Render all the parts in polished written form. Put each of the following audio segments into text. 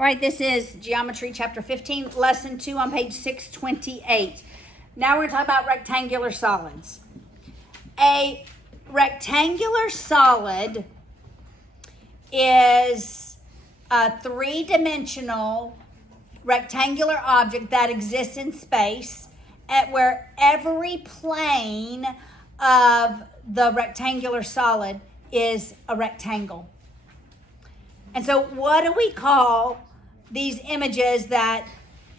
All right, this is Geometry Chapter 15, Lesson 2 on page 628. Now we're going to talk about rectangular solids. A rectangular solid is a three-dimensional rectangular object that exists in space at where every plane of the rectangular solid is a rectangle. And so what do we call these images that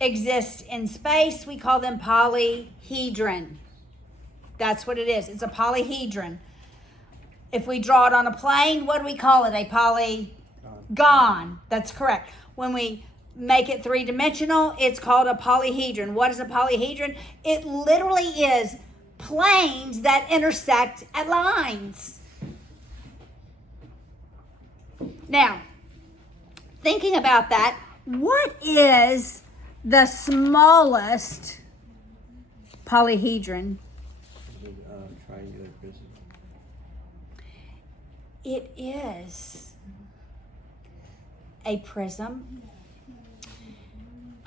exist in space? We call them polyhedron. That's what it is. It's a polyhedron. If we draw it on a plane, what do we call it? A polygon. That's correct. When we make it three-dimensional, it's called a polyhedron. What is a polyhedron? It literally is planes that intersect at lines. Now, thinking about that, what is the smallest polyhedron? Triangular prism. It is a prism.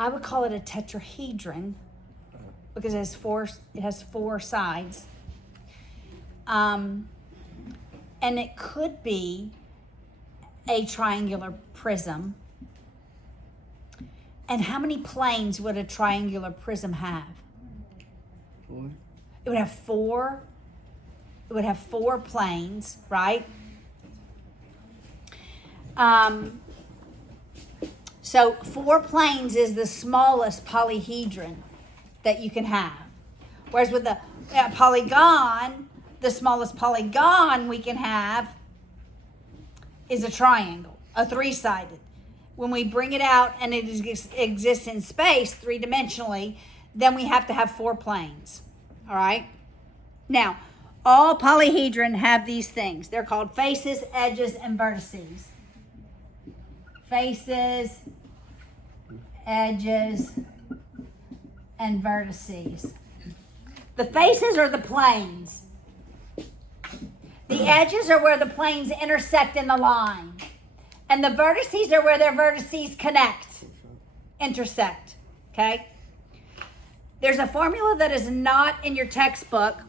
I would call it a tetrahedron because it has four sides. And it could be a triangular prism. And how many planes would a triangular prism have? 4. It would have four. It would have 4 planes, right? So 4 planes is the smallest polyhedron that you can have. Whereas with a polygon, the smallest polygon we can have is a triangle, a 3-sided. When we bring it out and it exists in space three-dimensionally, then we have to have 4 planes. All right? Now, all polyhedron have these things. They're called faces, edges, and vertices. Faces, edges, and vertices. The faces are the planes. The edges are where the planes intersect in the line. And the vertices are where their vertices intersect. Okay? There's a formula that is not in your textbook,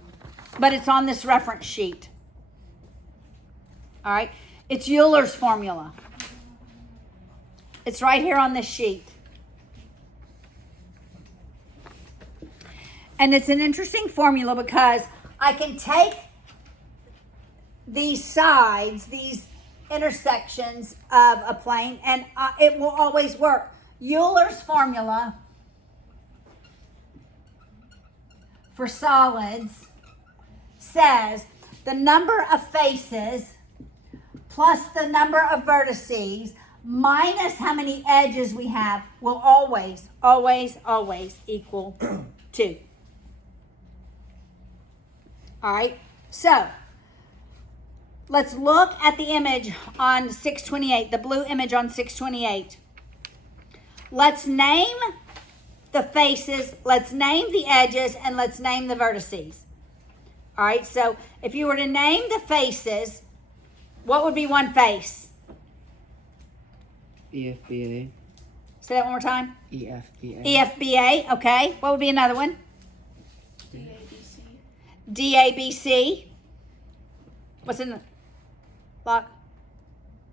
but it's on this reference sheet. All right? It's Euler's formula. It's right here on this sheet. And it's an interesting formula because I can take these sides, these intersections of a plane, and it will always work. Euler's formula for solids says the number of faces plus the number of vertices minus how many edges we have will always, always, always equal 2. All right, so let's look at the image on 628, the blue image on 628. Let's name the faces, let's name the edges, and let's name the vertices. All right, so if you were to name the faces, what would be one face? EFBA. Say that one more time. EFBA. EFBA, okay. What would be another one? DABC. DABC. What's in the block?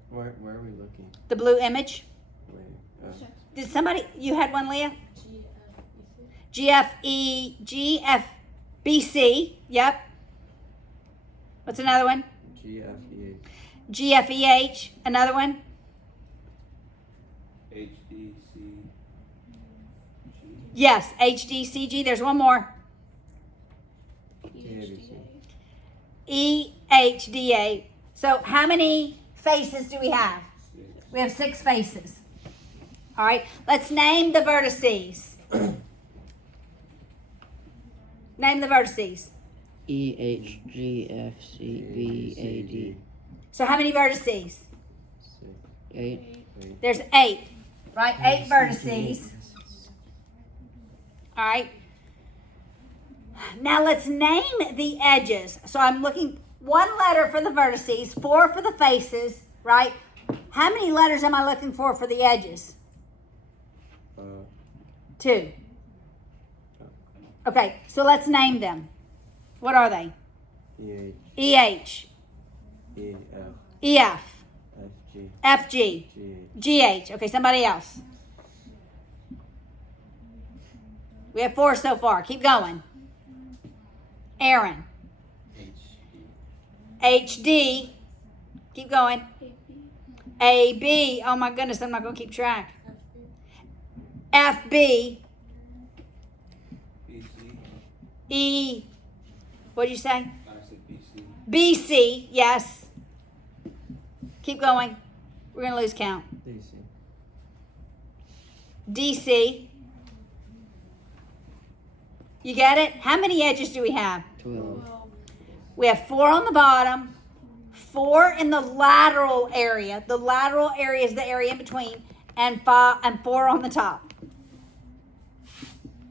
Where are we looking? The blue image. Wait. Did somebody, you had one, Leah? GFBC. Yep. What's another one? GFEH. GFEH. Another one? HDC. Yes, HDCG. There's one more. EHDA. So how many faces do we have? 6. We have 6 faces. All right. Let's name the vertices. Name the vertices. EHGFCBAD. So how many vertices? 8. There's 8. Right? 8 vertices. All right. Now let's name the edges. So I'm looking 1 letter for the vertices, 4 for the faces, right? How many letters am I looking for the edges? 2. Okay, so let's name them. What are they? EH, EH, EF, EF, FG, FG, GH, GH. Okay, somebody else. We have 4 so far. Keep going. Aaron. HD. Keep going. AB. Oh my goodness, I'm not going to keep track. FB. BC, E. What did you say? I said BC, BC. Yes. Keep going. We're going to lose count. DC, DC. You get it? How many edges do we have? 12. We have 4 on the bottom, 4 in the lateral area. The lateral area is the area in between, and 4 on the top.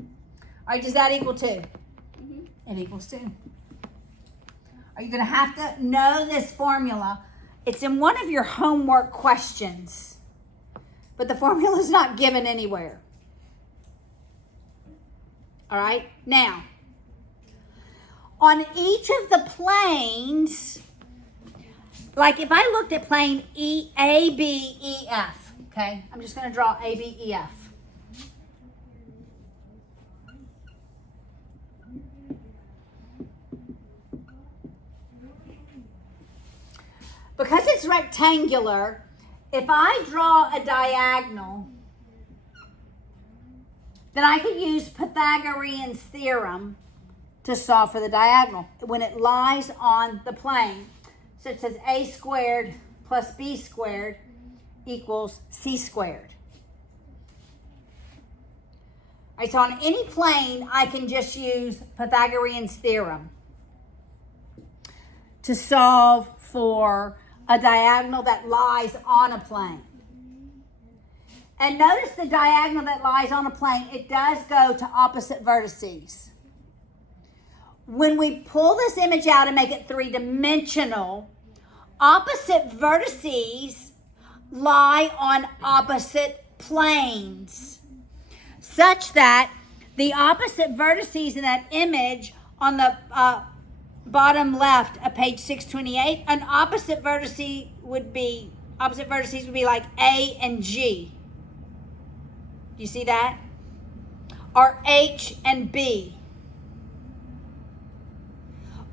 All right, does that equal 2? It equals 2. Are you going to have to know this formula? It's in one of your homework questions, but the formula is not given anywhere. All right, now, on each of the planes, like if I looked at plane A, B, E, F, okay? I'm just going to draw A, B, E, F. Because it's rectangular, if I draw a diagonal, then I could use Pythagorean's theorem to solve for the diagonal when it lies on the plane. So it says a squared plus b squared equals c squared. All right, so on any plane, I can just use Pythagorean's theorem to solve for a diagonal that lies on a plane. And notice the diagonal that lies on a plane, it does go to opposite vertices. When we pull this image out and make it 3-dimensional, opposite vertices lie on opposite planes, such that the opposite vertices in that image on the bottom left of page 628, an opposite vertices would be like A and G. Do you see that? Or H and B.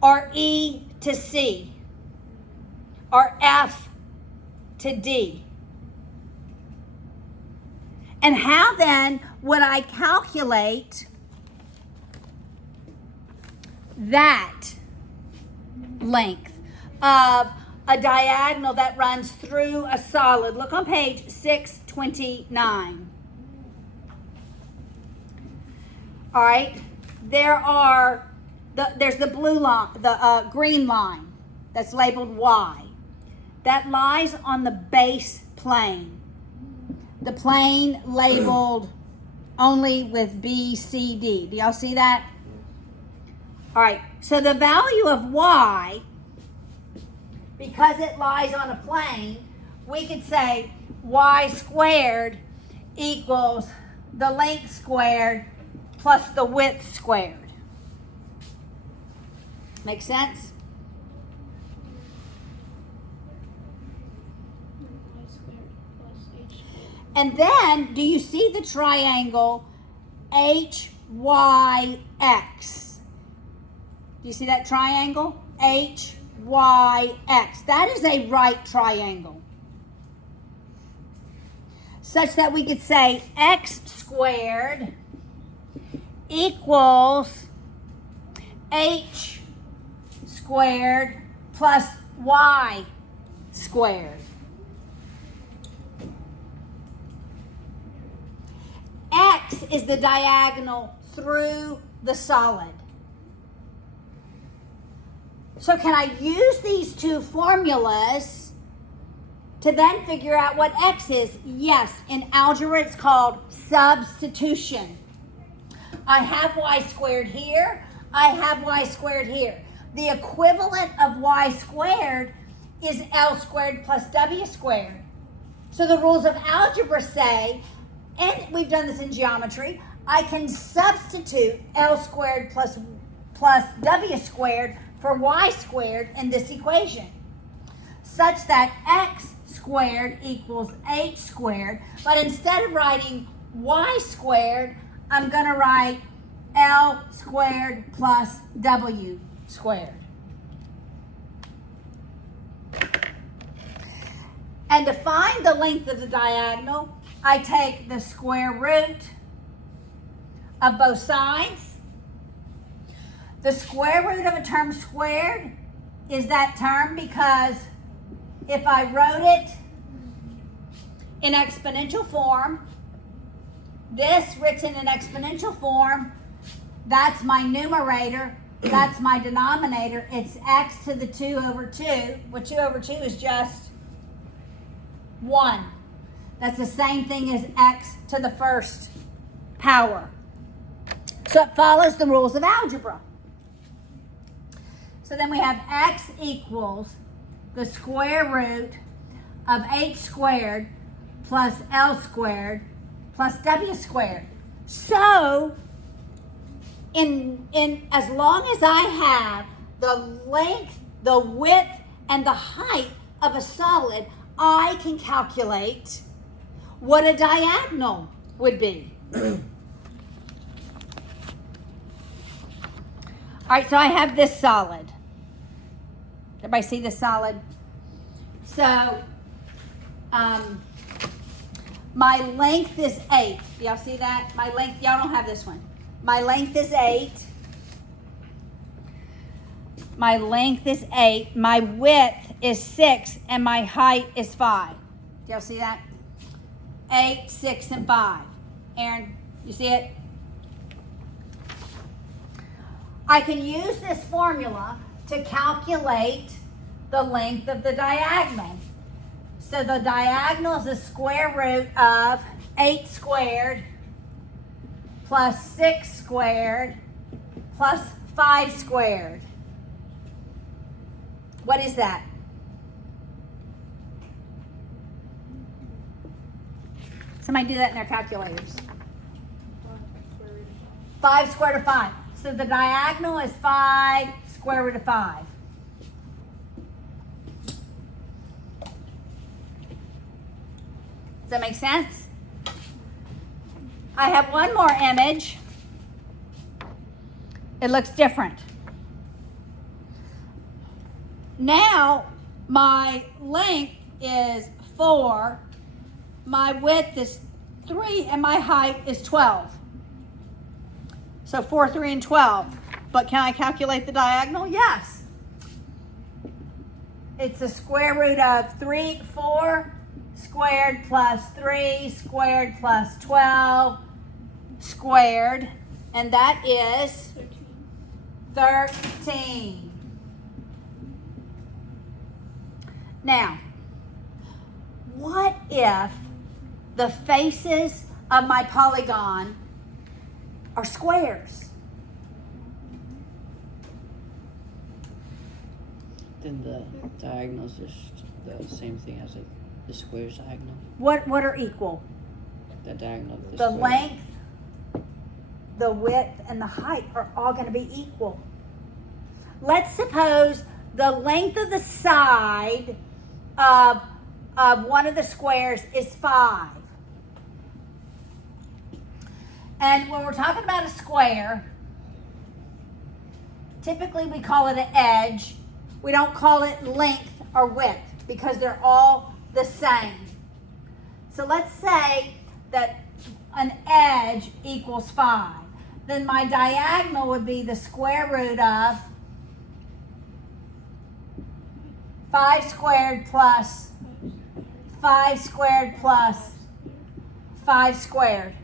Or E to C. Or F to D. And how then would I calculate that length of a diagonal that runs through a solid? Look on page 629. All right, there's the blue line, the green line that's labeled Y. That lies on the base plane. The plane labeled only with B, C, D. Do y'all see that? All right, so the value of Y, because it lies on a plane, we could say Y squared equals the length squared plus the width squared. Make sense? And then, do you see the triangle HYX? Do you see that triangle? HYX. That is a right triangle. Such that we could say x squared equals h squared plus y squared. X is the diagonal through the solid. So can I use these two formulas to then figure out what x is? Yes, in algebra it's called substitution. I have y squared here, I have y squared here. The equivalent of y squared is L squared plus W squared. So the rules of algebra say and we've done this in geometry, I can substitute L squared plus W squared for Y squared in this equation, such that X squared equals H squared, but instead of writing Y squared, I'm going to write L squared plus W squared. And to find the length of the diagonal, I take the square root of both sides. The square root of a term squared is that term because if I wrote it in exponential form, this written in exponential form, that's my numerator, that's my denominator. It's x to the 2 over 2, where 2 over 2 is just 1. That's the same thing as x to the first power. So it follows the rules of algebra. So then we have x equals the square root of h squared plus L squared plus W squared. So in as long as I have the length, the width, and the height of a solid, I can calculate what a diagonal would be. All right, so I have this solid. Everybody see this solid? So my length is 8. Y'all see that? My length, y'all don't have this one. My length is 8. My length is 8. My width is 6. And my height is 5. Do y'all see that? 8, 6, and 5. Aaron, you see it? I can use this formula to calculate the length of the diagonal. So the diagonal is the square root of 8 squared plus 6 squared plus 5 squared. What is that? Somebody do that in their calculators. 5 square root of 5. So the diagonal is 5 square root of 5. Does that make sense? I have one more image. It looks different. Now my length is 4, my width is 3, and my height is 12. So 4, 3, and 12. But can I calculate the diagonal? Yes. It's the square root of 4 squared plus 3 squared plus 12 squared. And that is 13. Now, what if the faces of my polygon are squares? Then the diagonal is just the same thing as the square's diagonal. What are equal? The diagonal of the The square. length, the width, and the height are all going to be equal. Let's suppose the length of the side of one of the squares is 5. And when we're talking about a square, typically we call it an edge. We don't call it length or width because they're all the same. So let's say that an edge equals 5. Then my diagonal would be the square root of 5 squared plus 5 squared plus 5 squared.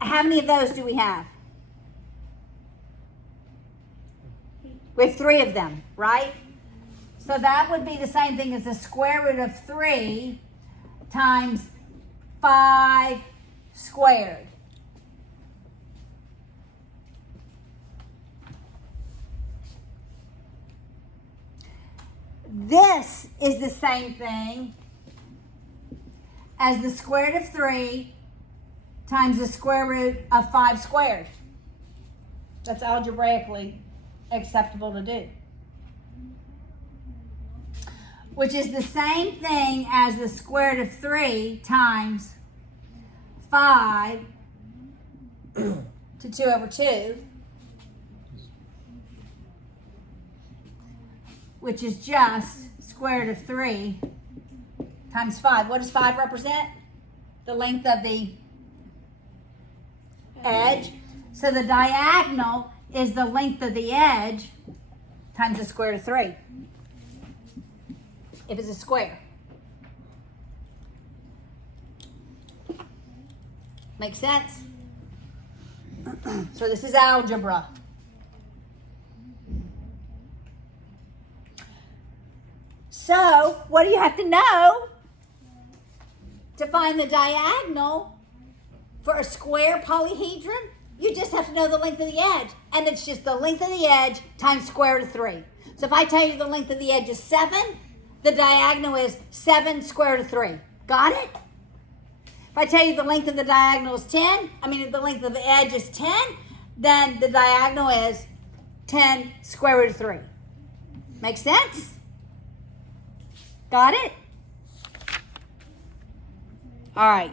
How many of those do we have? We have 3 of them, right? So that would be the same thing as the square root of 3 times 5 squared. this is the same thing as the square root of 3 times the square root of 5 squared. That's algebraically acceptable to do. Which is the same thing as the square root of 3 times 5 to 2 over 2, which is just square root of 3 times 5. What does 5 represent? The length of the edge. So the diagonal is the length of the edge times the square root of 3. If it's a square. Make sense? So this is algebra. So what do you have to know to find the diagonal for a square polyhedron? You just have to know the length of the edge. And it's just the length of the edge times square root of 3. So if I tell you the length of the edge is 7, the diagonal is 7 square root of 3. Got it? If I tell you the length of the diagonal is 10, the length of the edge is 10, then the diagonal is 10 square root of 3. Make sense? Got it? All right.